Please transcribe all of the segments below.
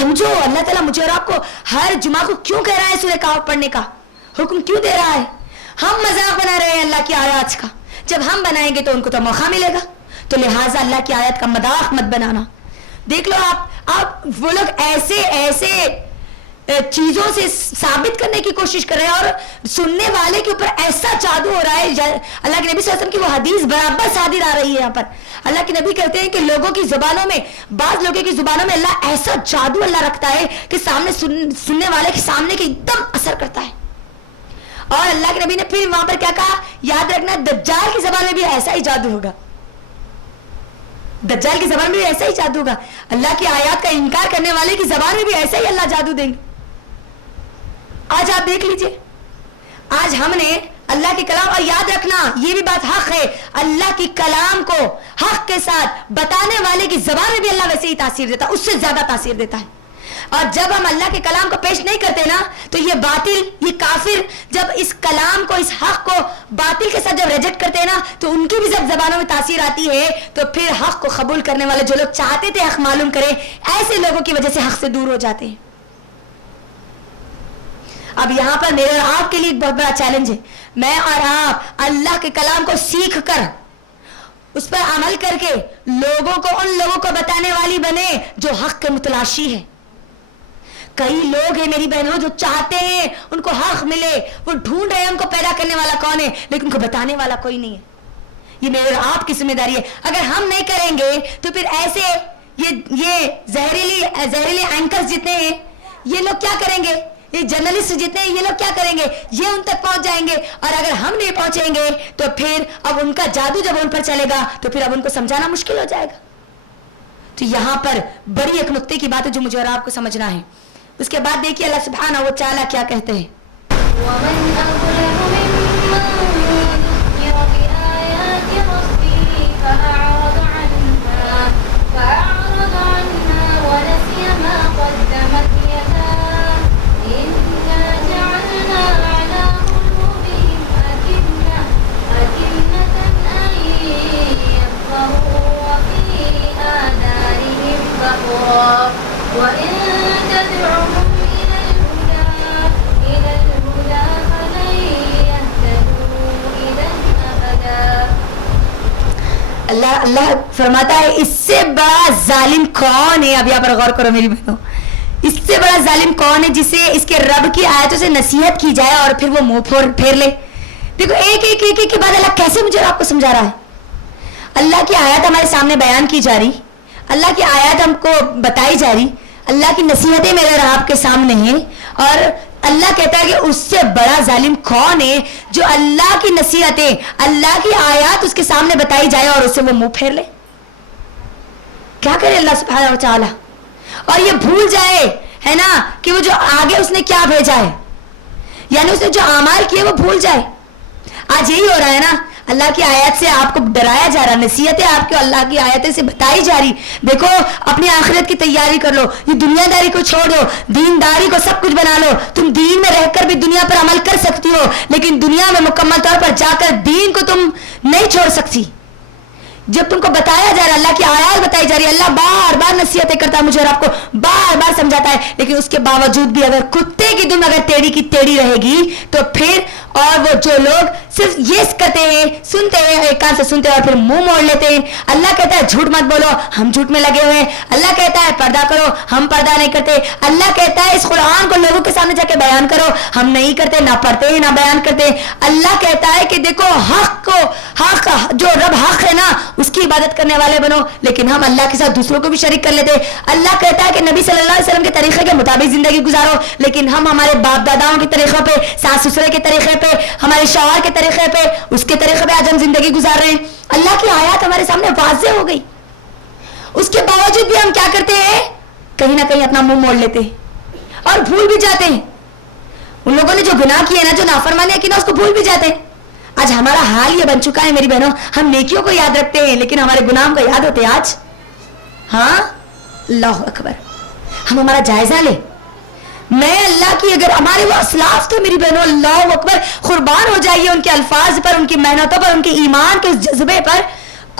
سمجھو اللہ تعالیٰ مجھے اور آپ کو ہر جمعہ کو کیوں کہہ رہا ہے سورہ کہف پڑھنے کا حکم کیوں دے رہا ہے؟ ہم مذاق بنا رہے ہیں اللہ کی آیات کا، جب ہم بنائیں گے تو ان کو تو موقع ملے گا، تو لہٰذا اللہ کی آیت کا مذاق مت بنانا۔ دیکھ لو آپ وہ لوگ ایسے ایسے چیزوں سے ثابت کرنے کی کوشش کر رہے ہیں اور سننے والے کے اوپر ایسا جادو ہو رہا ہے۔ اللہ کے نبی صلی اللہ علیہ وسلم کی وہ حدیث برابر صادر آ رہی ہے یہاں پر۔ اللہ کے نبی کہتے ہیں کہ لوگوں کی زبانوں میں، بعض لوگوں کی زبانوں میں اللہ ایسا جادو اللہ رکھتا ہے کہ سامنے سننے والے کے سامنے کے ایک دم اثر کرتا ہے۔ اور اللہ کے نبی نے پھر وہاں پر کیا کہا؟ یاد رکھنا دجال کی زبان میں بھی ایسا ہی جادو ہوگا، دجال کی زبان میں بھی ایسا ہی جادو ہوگا، اللہ کی آیات کا انکار کرنے والے کی زبان میں بھی ایسا ہی اللہ جادو دیں گے۔ آج آپ دیکھ لیجئے، آج ہم نے اللہ کے کلام، اور یاد رکھنا یہ بھی بات حق ہے، اللہ کی کلام کو حق کے ساتھ بتانے والے کی زبان میں بھی اللہ ویسے ہی تاثیر دیتا ہے، اس سے زیادہ تاثیر دیتا ہے۔ اور جب ہم اللہ کے کلام کو پیش نہیں کرتے نا تو یہ باطل، یہ کافر جب اس کلام کو، اس حق کو باطل کے ساتھ جب ریجیکٹ کرتے ہیں نا تو ان کی بھی جب زبانوں میں تاثیر آتی ہے تو پھر حق کو قبول کرنے والے جو لوگ چاہتے تھے حق معلوم کریں، ایسے لوگوں کی وجہ سے حق سے دور ہو جاتے ہیں۔ اب یہاں پر میرے اور آپ کے لیے ایک بہت بڑا چیلنج ہے، میں اور آپ اللہ کے کلام کو سیکھ کر اس پر عمل کر کے لوگوں کو، ان لوگوں کو بتانے والی بنے جو حق کے متلاشی ہے۔ کئی لوگ ہیں میری بہنوں جو چاہتے ہیں ان کو حق ملے، وہ ڈھونڈ رہے ہیں ان کو پیدا کرنے والا کون ہے، لیکن ان کو بتانے والا کوئی نہیں ہے۔ یہ میرے اور آپ کی ذمہ داری ہے۔ اگر ہم نہیں کریں گے تو پھر ایسے یہ زہریلی اینکرز جتنے ہیں یہ لوگ کیا کریں گے، یہ جرنلسٹ جتنے ہیں یہ لوگ کیا کریں گے، یہ ان تک پہنچ جائیں گے، اور اگر ہم نہیں پہنچیں گے تو پھر اب ان کا جادو جب ان پر چلے گا تو پھر اب ان کو سمجھانا مشکل ہو جائے گا۔ تو یہاں پر بڑی ایک نقطے کی بات ہے جو مجھے اور آپ کو سمجھنا ہے۔ اس کے بعد دیکھیے اللہ سبحانہ و تعالیٰ کیا کہتے ہیں، وَمَنْ أَظْلَمُ مِمَّنْ ذُكِّرَ بِآيَاتِ رَبِّهِ فَأَعْرَضَ عَنْهَا وَنَسِيَ مَا قَدَّمَتْ يَدَاهُ إِنَّا جَعَلْنَا عَلَى قُلُوبِهِمْ أَكِنَّةً أَن يَفْقَهُوهُ وَفِي آذَانِهِمْ وَقْرًا وَإِن تدعهم إلى الهدى فلن يهتدوا إذا أبدا۔ اللہ فرماتا ہے اس سے بڑا ظالم کون ہے؟ اب یہاں پر غور کرو میری بہنوں، اس سے بڑا ظالم کون ہے جسے اس کے رب کی آیتوں سے نصیحت کی جائے اور پھر وہ منہ پھیر لے۔ دیکھو ایک کے بعد اللہ کیسے مجھے آپ کو سمجھا رہا ہے۔ اللہ کی آیات ہمارے سامنے بیان کی جا رہی، اللہ کی آیات ہم کو بتائی جا رہی، اللہ کی نصیحتیں میرے اور آپ کے سامنے ہیں، اور اللہ کہتا ہے کہ اس سے بڑا ظالم کون ہے جو اللہ کی نصیحتیں، اللہ کی آیات اس کے سامنے بتائی جائے اور اس سے وہ منہ پھیر لے۔ کیا کرے اللہ سبحانہ و تعالیٰ، اور یہ بھول جائے ہے نا کہ وہ جو آگے اس نے کیا بھیجا ہے، یعنی اس نے جو اعمال کیے وہ بھول جائے۔ آج یہی ہو رہا ہے نا، اللہ کی آیات سے آپ کو ڈرایا جا رہا، نصیحتیں آپ کو اللہ کی آیتیں سے بتائی جا رہی، دیکھو اپنی آخرت کی تیاری کر لو، یہ دنیا داری کو چھوڑ دو، دینداری کو سب کچھ بنا لو۔ تم دین میں رہ کر بھی دنیا پر عمل کر سکتی ہو، لیکن دنیا میں مکمل طور پر جا کر دین کو تم نہیں چھوڑ سکتی۔ جب تم کو بتایا جا رہا، اللہ کی آیات بتائی جا رہی ہے، اللہ بار بار نصیحتیں کرتا ہے مجھے اور آپ کو، بار بار سمجھاتا ہے، لیکن اس کے باوجود بھی اگر کتے کی دم اگر ٹیڑھی کی ٹیڑھی رہے گی تو پھر، اور وہ جو لوگ صرف یہ کرتے ہیں، سنتے ہیں، ایک کان سے سنتے ہیں اور پھر منہ موڑ لیتے ہیں۔ اللہ کہتا ہے جھوٹ مت بولو، ہم جھوٹ میں لگے ہوئے ہیں۔ اللہ کہتا ہے پردہ کرو، ہم پردہ نہیں کرتے۔ اللہ کہتا ہے اس قرآن کو لوگوں کے سامنے جا کے بیان کرو، ہم نہیں کرتے، نہ پڑھتے ہیں نہ بیان کرتے۔ اللہ کہتا ہے کہ دیکھو حق جو رب حق ہے نا اس کی عبادت کرنے والے بنو، لیکن ہم اللہ کے ساتھ دوسروں کو بھی شریک کر لیتے۔ اللہ کہتا ہے کہ نبی صلی اللہ علیہ وسلم کے طریقے کے مطابق زندگی گزارو، لیکن ہم ہمارے باپ داداؤں کے طریقوں پہ، ساس سسرے کے طریقے پہ، ہمارے شوہر کے طریقے پہ، اس کے طریقے پہ آج ہم زندگی گزار رہے ہیں۔ اللہ کی آیات ہمارے سامنے واضح ہو گئی، اس کے باوجود بھی ہم کیا کرتے ہیں، کہیں نہ کہیں اپنا منہ موڑ لیتے ہیں اور بھول بھی جاتے ہیں۔ ان لوگوں نے جو گناہ کیے نا، جو نافرمانیاں کی نا، اس کو بھول بھی جاتے ہیں۔ آج ہمارا حال یہ بن چکا ہے میری بہنوں، ہم نیکیوں کو یاد رکھتے ہیں لیکن ہمارے گناہوں کو یاد ہوتے ہیں آج۔ ہاں اللہ اکبر، ہم ہمارا جائزہ لیں۔ میں اللہ کی، اگر ہمارے وہ اسلاف تھے میری بہنوں، اللہ اکبر، قربان ہو جائیے ان کے الفاظ پر، ان کی محنتوں پر، ان کے ایمان کے اس جذبے پر۔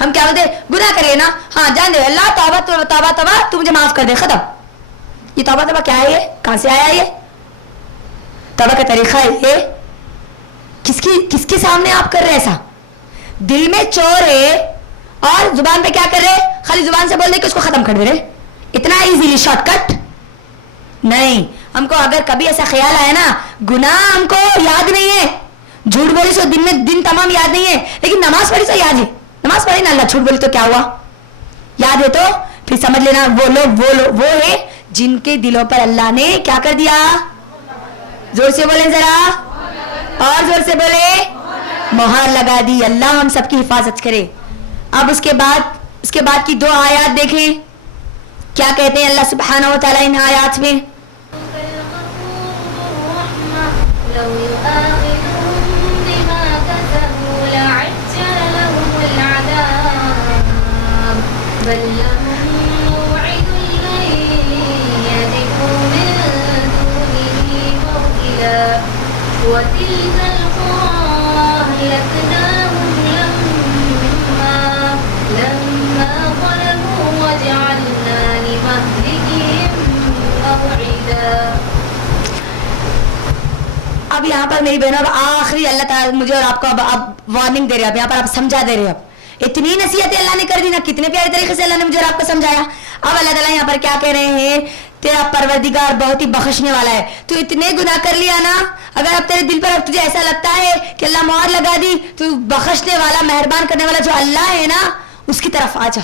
ہم کیا بولتے ہیں گناہ کریے نا, ہاں جان دے اللہ توبہ توبہ توبہ تو مجھے معاف کر دے, ختم. یہ توبہ توبہ کیا ہے, یہ کہاں سے آیا, یہ توبہ کا طریقہ ہے یہ؟ کس کے سامنے آپ کر رہے ایسا؟ دل میں چور ہے اور زبان پہ کیا کر رہے, خالی زبان سے بول دے کہ اس کو ختم کر دے رہے, اتنا ایزیلی شارٹ کٹ نہیں. ہم کو اگر کبھی ایسا خیال آیا نا, گناہ ہم کو یاد نہیں ہے, جھوٹ بولی سو دن تمام یاد نہیں ہے, لیکن نماز پڑھی سو یاد ہے. نماز پڑھی نا, اللہ جھوٹ بولی تو کیا ہوا, یاد ہے تو پھر سمجھ لینا وہ ہے جن کے دلوں پر اللہ نے کیا کر دیا, زور سے بولیں ذرا, اور زور سے بولے, مہر لگا دی. اللہ ہم سب کی حفاظت کرے. اب اس کے بعد کی 2 آیات دیکھیں کیا کہتے ہیں اللہ سبحانہ و تعالیٰ ان آیات میں. لو يؤاخذهم بما كسبوا لعجل لهم العذاب بل لهم موعد لن يجدوا من دونه موئلا وتلك القرى أهلكناهم لما ظلموا وجعلنا لمهلكهم موعدا. اب یہاں پر میری بہنوں آخری اللہ تعالیٰ مجھے اور آپ کو اب وارننگ دے رہے ہیں, اب یہاں پر آپ سمجھا دے رہے ہیں. اب اتنی نصیحتیں اللہ نے کر دی نا, کتنے پیارے طریقے سے اللہ نے مجھے اور آپ کو سمجھایا. اب اللہ تعالیٰ یہاں پر کیا کہہ رہے ہیں, تیرا پروردگار بہت ہی بخشنے والا ہے. تو اتنے گناہ کر لیا نا, اگر اب تیرے دل پر اب تجھے ایسا لگتا ہے کہ اللہ مہر لگا دی, تو بخشنے والا مہربان کرنے والا جو اللہ ہے نا, اس کی طرف آ جا.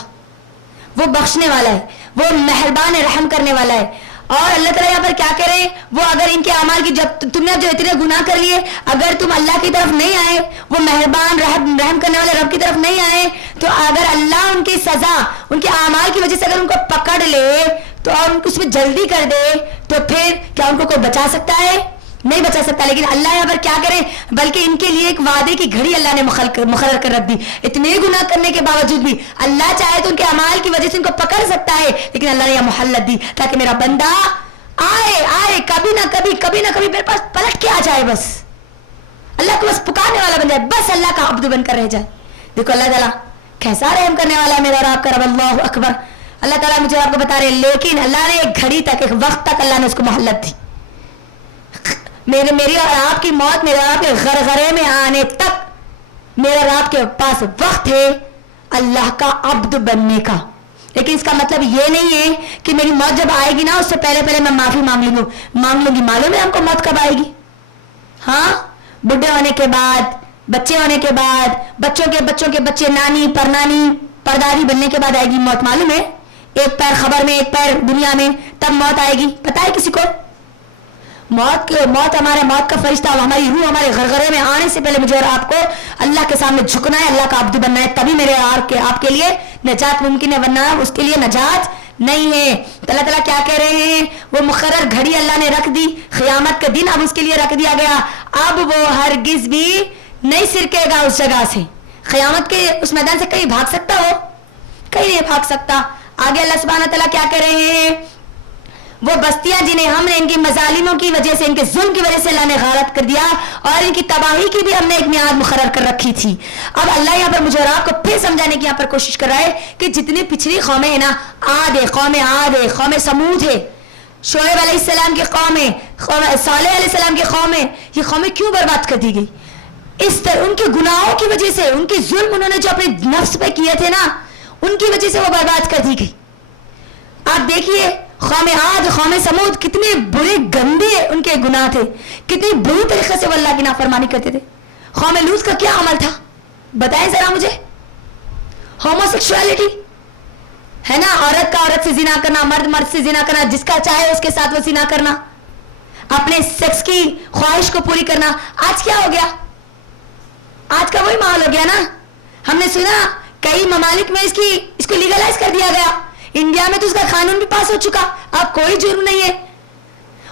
وہ بخشنے والا ہے, وہ مہربان ہے, رحم کرنے والا ہے. اور اللہ تعالیٰ یہاں پر کیا کہہ رہے ہیں, وہ اگر ان کے اعمال کی, جب تم نے جو اتنے گناہ کر لیے, اگر تم اللہ کی طرف نہیں آئے, وہ مہربان رحم کرنے والے رب کی طرف نہیں آئے, تو اگر اللہ ان کی سزا ان کے اعمال کی وجہ سے اگر ان کو پکڑ لے تو اور اس میں جلدی کر دے, تو پھر کیا ان کو کوئی بچا سکتا ہے؟ نہیں بچا سکتا. لیکن اللہ یہاں پر کیا کرے, بلکہ ان کے لیے ایک وعدے کی گھڑی اللہ نے مقرر کر رکھ دی. اتنے گناہ کرنے کے باوجود بھی اللہ چاہے تو ان کے اعمال کی وجہ سے ان کو پکڑ سکتا ہے, لیکن اللہ نے یہ مہلت دی تاکہ میرا بندہ آئے کبھی نہ کبھی میرے پاس پلٹ کے آ جائے, بس اللہ کو بس پکارنے والا بن جائے, بس اللہ کا عبد بن کر رہ جائے. دیکھو اللہ تعالیٰ کیسا رحم کرنے والا ہے میرا اور آپ کا رب. اللہ اکبر. اللہ تعالیٰ مجھے آپ کو بتا رہے, لیکن اللہ نے ایک گھڑی تک, ایک وقت تک اللہ نے اس کو مہلت دی. میری اور آپ کی موت, میرے اور آپ کے غرغرے میں آنے تک میرے اور آپ کے پاس وقت ہے اللہ کا عبد بننے کا. لیکن اس کا مطلب یہ نہیں ہے کہ میری موت جب آئے گی نا, اس سے پہلے میں معافی مانگ لوں گی. معلوم ہے ہم کو موت کب آئے گی؟ ہاں, بڈھے ہونے کے بعد, بچے ہونے کے بعد, بچوں کے بچے, نانی پرنانی پردادی بننے کے بعد آئے گی موت. معلوم ہے, ایک پیر خبر میں, ایک پیر دنیا میں, تب موت آئے گی. پتا ہے کسی کو موت ہمارے موت کا فرشتہ, ہماری روح ہمارے غرغرے میں آنے سے پہلے مجھے اور آپ کو اللہ کے سامنے جھکنا ہے, اللہ کا عبد بننا ہے, تبھی میرے آپ کے لیے نجات ممکن ہے, ورنہ اس کے لیے نجات نہیں ہے. تو اللہ تعالیٰ کیا کہہ رہے ہیں, وہ مقرر گھڑی اللہ نے رکھ دی, قیامت کا دن اب اس کے لیے رکھ دیا گیا. اب وہ ہرگز بھی نہیں سرکے گا اس جگہ سے. قیامت کے اس میدان سے کہیں بھاگ سکتا ہو؟ کہیں نہیں بھاگ سکتا. آگے اللہ سبحانہ تعالیٰ کیا کہہ رہے ہیں, وہ بستیاں جنہیں ہم نے ان کی مظالموں کی وجہ سے, ان کے ظلم کی وجہ سے اللہ نے غارت کر دیا, اور ان کی تباہی کی بھی ہم نے ایک میعاد مقرر کر رکھی تھی. اب اللہ یہاں پر مجھے اور آپ کو پھر سمجھانے کی یہاں پر کوشش کر رہا ہے کہ جتنی پچھلی قومیں ہیں نا, قوم سمود ہے, شعیب علیہ السلام کی قوم ہے, صالح علیہ السلام کی قوم ہے, یہ قومیں کیوں برباد کر دی گئی؟ اس طرح ان کے گناہوں کی وجہ سے, ان کے ظلم انہوں نے جو اپنے نفس پہ کیے تھے نا, ان کی وجہ سے وہ برباد کر دی گئی. آپ دیکھیے قوم عاد, قوم سمود, کتنے برے گندے ان کے گناہ تھے, کتنی بری طریقے سے وہ اللہ کی نافرمانی کرتے تھے. قوم لوط کا کیا عمل تھا بتائیں ذرا مجھے. ہوموسیکشوالٹی ہے نا, عورت کا عورت سے زنا کرنا, مرد سے زنا کرنا, جس کا چاہے اس کے ساتھ وہ زنا کرنا, اپنے سیکس کی خواہش کو پوری کرنا. آج کیا ہو گیا؟ آج کا وہی ماحول ہو گیا نا. ہم نے سنا کئی ممالک میں اس کو لیگلائز کر دیا گیا. انڈیا میں تو اس کا قانون بھی پاس ہو چکا, اب کوئی جرم نہیں ہے,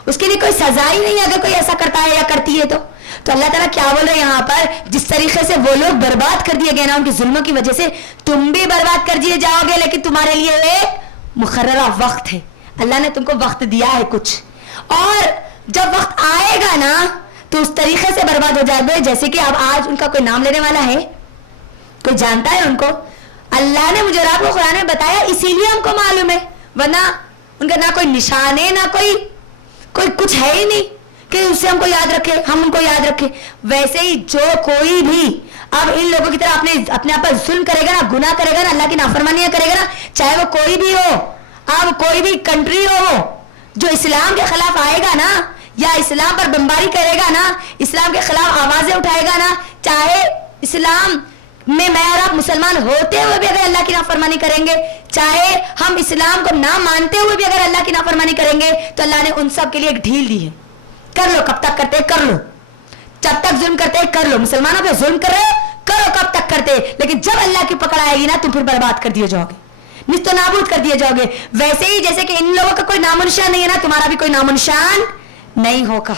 اس کے لیے کوئی سزا ہی نہیں ہے اگر کوئی ایسا کرتا ہے یا کرتی ہے. تو اللہ تعالیٰ کیا بول رہے ہیں یہاں پر, جس طریقے سے وہ لوگ برباد کر دیے گئے نا ان کے ظلموں کی وجہ سے, تم بھی برباد کر دیے جاؤ گے, لیکن تمہارے لیے ایک مقررہ وقت ہے. اللہ نے تم کو وقت دیا ہے کچھ, اور جب وقت آئے گا نا تو اس طریقے سے برباد ہو جائے گے جیسے کہ اب آج ان کا کوئی نام لینے والا ہے, کوئی جانتا ہے ان کو. اللہ نے مجھے اور آپ کو قرآن میں بتایا اسی لیے ہم کو معلوم ہے, ورنہ ان کا نہ کوئی نشان ہے نہ کوئی کچھ ہے ہی نہیں کہ اس سے ہم کو یاد رکھے, ہم ان کو یاد رکھے. ویسے ہی جو کوئی بھی اب ان لوگوں کی طرح اپنے آپ پر ظلم کرے گا نا, گناہ کرے گا نا, اللہ کی نافرمانیاں کرے گا نا, چاہے وہ کوئی بھی ہو, اب کوئی بھی کنٹری ہو, جو اسلام کے خلاف آئے گا نا یا اسلام پر بمباری کرے گا نا, اسلام کے خلاف آوازیں اٹھائے گا نا, چاہے اسلام میں اور آپ مسلمان ہوتے ہوئے بھی اگر اللہ کی نافرمانی کریں گے, چاہے ہم اسلام کو نہ مانتے ہوئے بھی اگر اللہ کی نافرمانی کریں گے, تو اللہ نے ان سب کے لیے ایک ڈھیل دی ہے. کر لو, کب تک کرتے کر لو, جب تک ظلم کرتے کر لو, مسلمانوں پہ ظلم کر رہے ہو کرو, کب تک کرتے, لیکن جب اللہ کی پکڑ آئے گی نا تم پھر برباد کر دیے جاؤ گے, نیست و نابود کر دیے جاؤ گے. ویسے ہی جیسے کہ ان لوگوں کا کوئی نام و نشان نہیں ہے نا, تمہارا بھی کوئی نام و نشان نہیں ہوگا.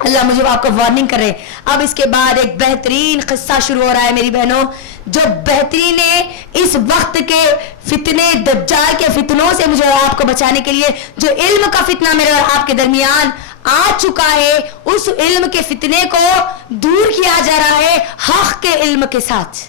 اللہ مجھے آپ کو وارننگ کر رہے. اب اس کے بعد ایک بہترین قصہ شروع ہو رہا ہے میری بہنوں, جو بہترین ہے اس وقت کے فتنے دجال کے فتنوں سے مجھے اور آپ کو بچانے کے لیے. جو علم کا فتنہ میرے اور آپ کے درمیان آ چکا ہے, اس علم کے فتنے کو دور کیا جا رہا ہے حق کے علم کے ساتھ.